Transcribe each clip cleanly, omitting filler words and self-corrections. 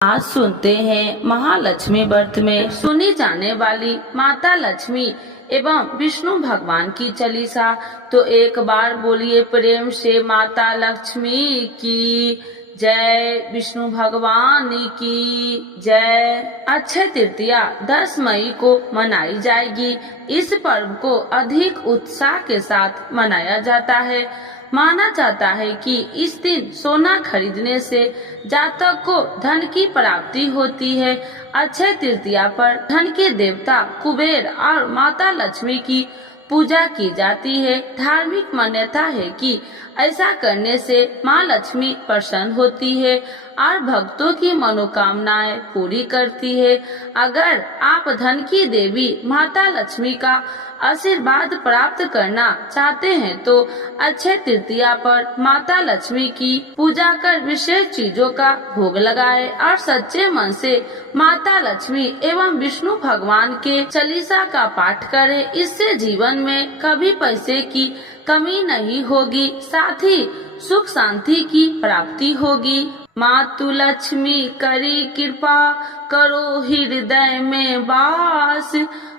आज सुनते हैं महालक्ष्मी व्रत में सुनी जाने वाली माता लक्ष्मी एवं विष्णु भगवान की चालीसा। तो एक बार बोलिए प्रेम से माता लक्ष्मी की जय, विष्णु भगवान की जय। अक्षय तृतीया 10 मई को मनाई जाएगी। इस पर्व को अधिक उत्साह के साथ मनाया जाता है। माना जाता है कि इस दिन सोना खरीदने से जातक को धन की प्राप्ति होती है। अक्षय तृतीया पर धन के देवता कुबेर और माता लक्ष्मी की पूजा की जाती है। धार्मिक मान्यता है कि ऐसा करने से माँ लक्ष्मी प्रसन्न होती है और भक्तों की मनोकामनाएं पूरी करती है। अगर आप धन की देवी माता लक्ष्मी का आशीर्वाद प्राप्त करना चाहते हैं तो अक्षय तृतीया पर माता लक्ष्मी की पूजा कर विशेष चीजों का भोग लगाए और सच्चे मन से माता लक्ष्मी एवं विष्णु भगवान के चालीसा का पाठ करें। इससे जीवन में कभी पैसे की कमी नहीं होगी, साथ ही सुख शांति की प्राप्ति होगी। मातु लक्ष्मी करी कृपा, करो हृदय में वास,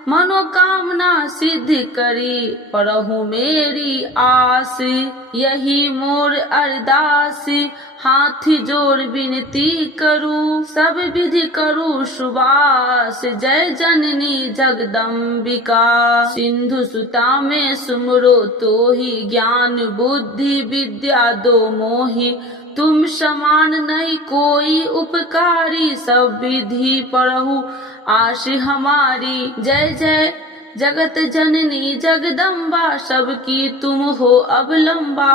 मनोकामना सिद्ध करी परहु मेरी आस। यही मोर अरदास, हाथ जोड़ विनती करूं, सब विधि करूं सुबास। जय जननी जगदम्बिका, सिंधु सुता में सुमरो तो ही, ज्ञान बुद्धि विद्या दो मोहि, तुम समान नहीं कोई उपकारी, सब विधि परहु आश हमारी। जय जय जगत जननी जगदम्बा, सबकी तुम हो अवलंबा,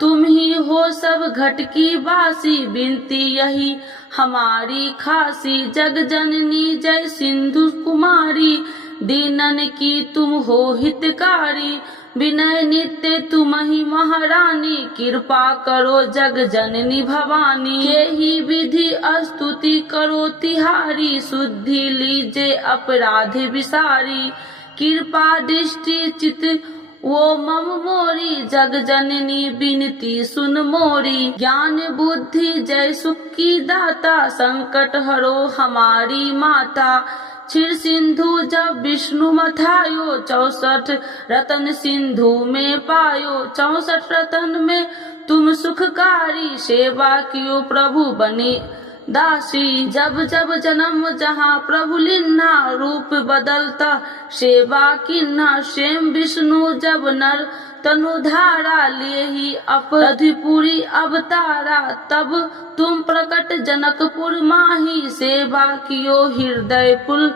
तुम ही हो सब घट की वासी, बिनती यही हमारी खासी। जग जननी जय सिंधु कुमारी, दीनन की तुम हो हितकारी, विनय नित्य तुम ही महारानी, कृपा करो जग जननी भवानी। यही विधि स्तुति करो तिहारी, शुद्धि लीजे अपराध विसारी, कृपा दृष्टि चित वो मम मोरी, जग जननी बिनती सुन मोरी। ज्ञान बुद्धि जय सुख की दाता, संकट हरो हमारी माता। क्षीर सिंधु जब विष्णु मथायो, 64 रतन सिंधु में पायो, 64 रतन में तुम सुखकारी, सेवा कियो प्रभु बने दासी। जब जब जन्म जहाँ प्रभु लिन्ना, रूप बदलता सेवा किन्ना, स्वयं विष्णु जब नर तनुधारा, लिए ही अपराधिपुरी अवतारा, तब तुम प्रकट जनकपुर माही, सेवा कियो हृदय पुल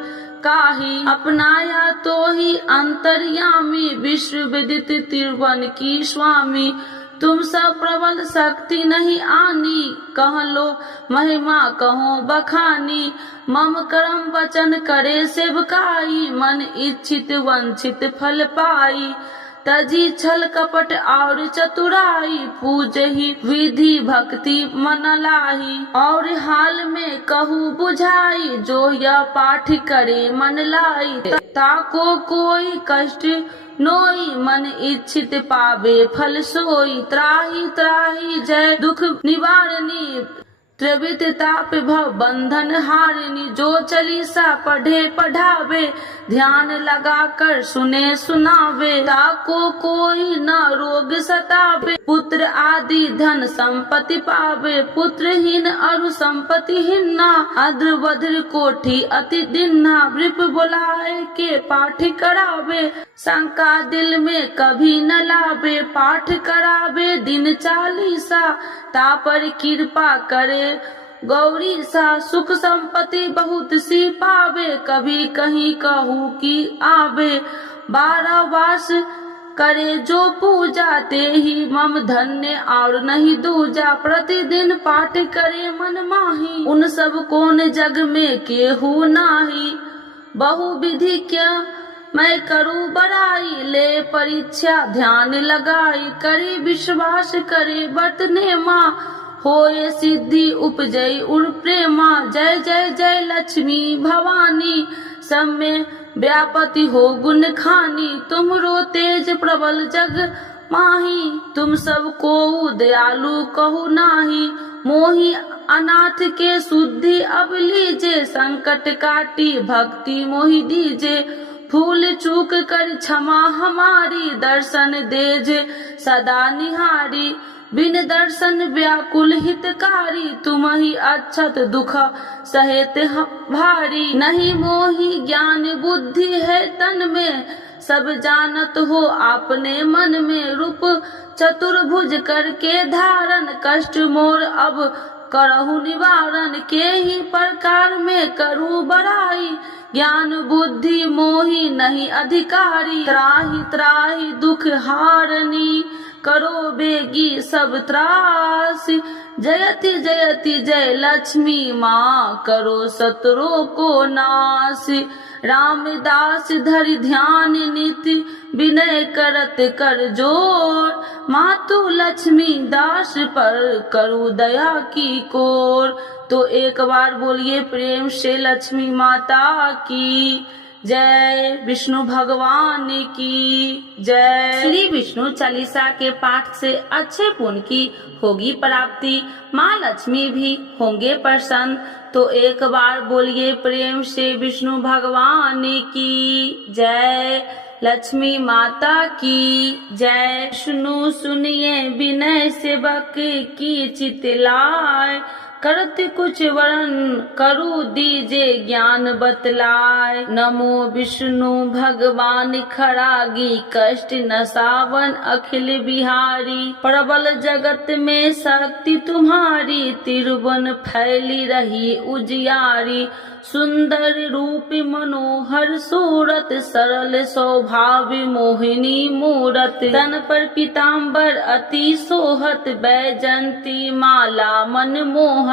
काही। अपनाया तो ही अंतर्यामी, विश्व विदित त्रिभुवन की स्वामी, तुम सब प्रबल शक्ति नहीं आनी, कह लो महिमा कहो बखानी। मम कर्म वचन करे सेवकाई, मन इच्छित वंचित फल पाई। तजी छल कपट और चतुराई, पूजहि विधि भक्ति मन लाही। और हाल में कहूँ बुझाई, जो यह पाठ करे मन लाई। ताको कोई कष्ट नोई, मन इच्छित पावे फल सोई। त्राही त्राही जय दुख निवारणी, त्रिविध ताप भव बंधन हारिणी। जो चालीसा पढ़े पढ़ावे, ध्यान लगा कर सुने सुनावे, ताको कोई न रोग सतावे। पुत्र आदि धन संपत्ति पावे, पुत्रहीन अरु संपत्तिहीन, अद्र वज्र कोठी अति दिन्ना। वृप बुलाए के पाठ करावे, शंका दिल में कभी न लावे। पाठ करावे दिन चालीसा, तापर कृपा करे गौरी सा। सुख संपत्ति बहुत सी पावे, कभी कहीं कहू की आवे। 12 वास करे जो पूजा, ते ही मम धन्य और नहीं दूजा। प्रतिदिन पाठ करे मन माही, उन सब कौन जग में केहू नाही। बहु विधि क्या मैं करूँ बड़ाई, ले परीक्षा ध्यान लगाई। करे विश्वास करे बरतने माँ, होए सिद्धि उपजय उर प्रेमा। जय जय जय लक्ष्मी भवानी, सब में व्यापति हो गुण खानी। तुमरो तेज प्रबल जग माही, तुम सब को दयालु कहु नाही। मोहि अनाथ के शुद्धि अब लीजे, संकट काटी भक्ति मोहि दीजे। भूल चूक कर क्षमा हमारी, दर्शन देजे सदा निहारी। बिन दर्शन व्याकुल हितकारी, तुम ही अक्षत दुख सहेत भारी। नहीं मोहि ज्ञान बुद्धि है तन में, सब जानत हो आपने मन में। रूप चतुर्भुज करके धारण, कष्ट मोर अब करहु निवारण। के ही प्रकार में करूँ बड़ाई, ज्ञान बुद्धि मोहि नहीं अधिकारी। त्राहि त्राहि दुख हारनी, करो बेगी सब त्रासी। जयति जयति जय लक्ष्मी माँ, करो शत्रु को नासी। रामदास धरि ध्यान नीति, विनय करत कर जोर। मातु लक्ष्मी दास पर, करू दया की कोर। तो एक बार बोलिए प्रेम से लक्ष्मी माता की जय, विष्णु भगवान की जय। श्री विष्णु चालीसा के पाठ से अच्छे पुण्य की होगी प्राप्ति, माँ लक्ष्मी भी होंगे प्रसन्न। तो एक बार बोलिए प्रेम से विष्णु भगवान की जय, लक्ष्मी माता की जय। विष्णु सुनिए विनय सेवक की चितलाय, करत कुछ वरण करु दीजे ज्ञान बतलाय। नमो विष्णु भगवान खरागी, कष्ट नसावन अखिल बिहारी। प्रबल जगत में शक्ति तुम्हारी, तिरुवन फैली रही उजियारी। सुंदर रूप मनोहर सूरत, सरल स्वभाव मोहिनी मूरत। तन पर पीताम्बर अति सोहत, बैजंती माला मन मोहत।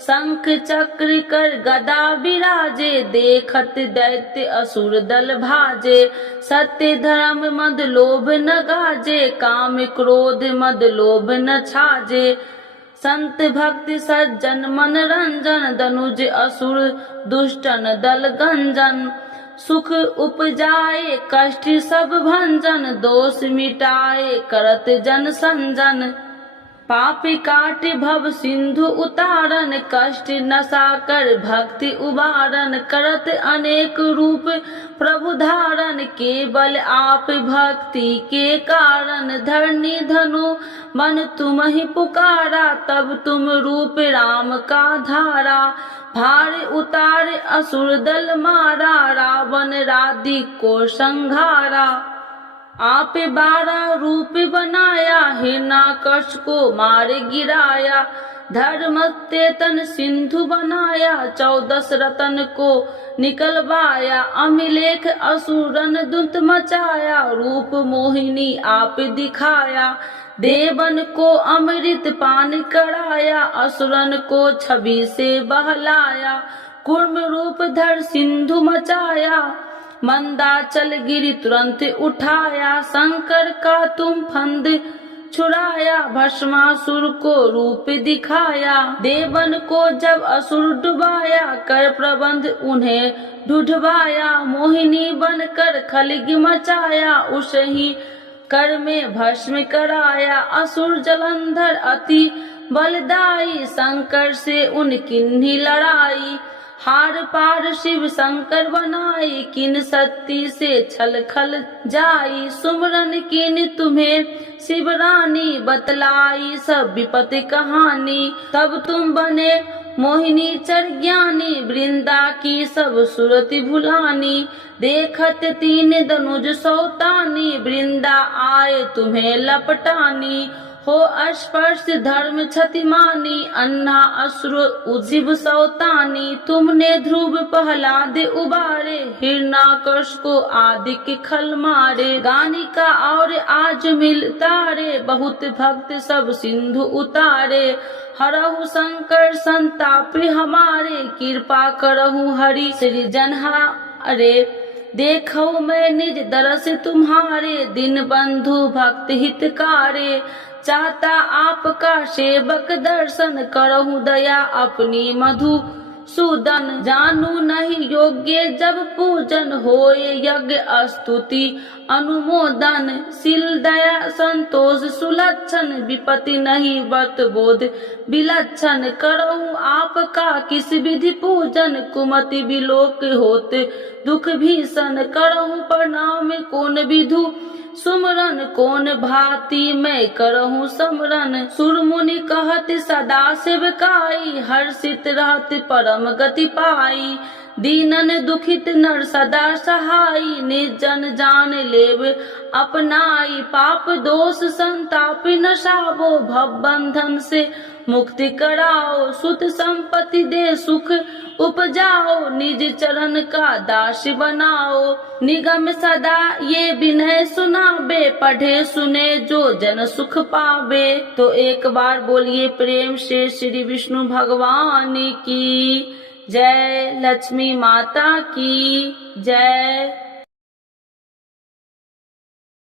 शंख चक्र कर गदा विराजे, देखत दैत्य असुर दल भाजे। सत्य धर्म मद लोभ न गाजे, काम क्रोध मद लोभ न छाजे। संत भक्त सज्जन मन रंजन, दनुज असुर दुष्टन दल गंजन। सुख उपजाए कष्ट सब भंजन, दोष मिटाए करत जन संजन। पाप काट भव सिंधु उतारन, कष्ट नसा कर भक्ति उबारन। करत अनेक रूप प्रभु धारण, केवल आप भक्ति के कारण। धरनी धनु मन तुम ही पुकारा, तब तुम रूप राम का धारा। भार उतार असुर दल मारा, रावण राधि को संघारा। आप 12 रूप बनाया, हिरण्याकश को मार गिराया। धर्म तेतन सिंधु बनाया, 14 रतन को निकलवाया। अमिलेख असुरन दुत मचाया, रूप मोहिनी आप दिखाया। देवन को अमृत पान कराया, असुरन को छवि से बहलाया। कूर्म रूप धर सिंधु मचाया, मंदाचल गिरी तुरंत उठाया। शंकर का तुम फंद छुड़ाया, भस्मासुर को रूप दिखाया। देवन को जब असुर डुबाया, कर प्रबंध उन्हें ढूढ़वाया। मोहिनी बनकर खलगी मचाया, उसही कर में भस्म कराया। असुर जलंधर अति बलदाई, शंकर से उनकी लड़ाई। हार पार शिव शंकर बनाई, किन सत्ती से छल खल जाई। सुमरन किन तुम्हें शिव रानी, बतलाई सब विपत्ति कहानी। तब तुम बने मोहिनी चर ज्ञानी, वृंदा की सब सुरति भुलानी। देखत 3 दनुज सौतानी, वृंदा आए तुम्हें लपटानी। हो स्पर्श धर्म क्षतिमानी, अन्ना असुर उजिब सौतानी। तुमने ध्रुव प्रहलाद उबारे, हिरण्याकश को आदि के खल मारे। गानिका और आज मिल तारे, बहुत भक्त सब सिंधु उतारे। हरहु शंकर संताप हमारे, कृपा करहु हरि श्री जनहारे। देखो मैं निज दरस तुम्हारे, दिन बंधु भक्त हितकारे। चाहता आपका सेवक दर्शन, करहु दया अपनी मधु सुदन जानू नहीं योग्य जब पूजन होय यज्ञ स्तुति अनुमोदन शील दया संतोष सुलक्षण विपत्ति नहीं व्रत बोध विलक्षण करहूँ आपका किस विधि पूजन कुमति विलोक होत दुख भीषण करहूँ प्रणाम कौन विधु सुमरन कौन भांति मैं करहूँ समरन सुर मुनि कहत सदा सेवकाई हर्षित रहत परम गति पाई दीनन दुखित नर सदा सहाई निर्जन जान लेव अपनाई पाप दोष संताप नशावो भव बंधन से मुक्ति कराओ सुत संपत्ति दे सुख उपजाओ निज चरण का दास बनाओ निगम सदा ये विनय सुनाबे पढ़े सुने जो जन सुख पावे। तो एक बार बोलिए प्रेम से श्री विष्णु भगवान की जय, लक्ष्मी माता की जय।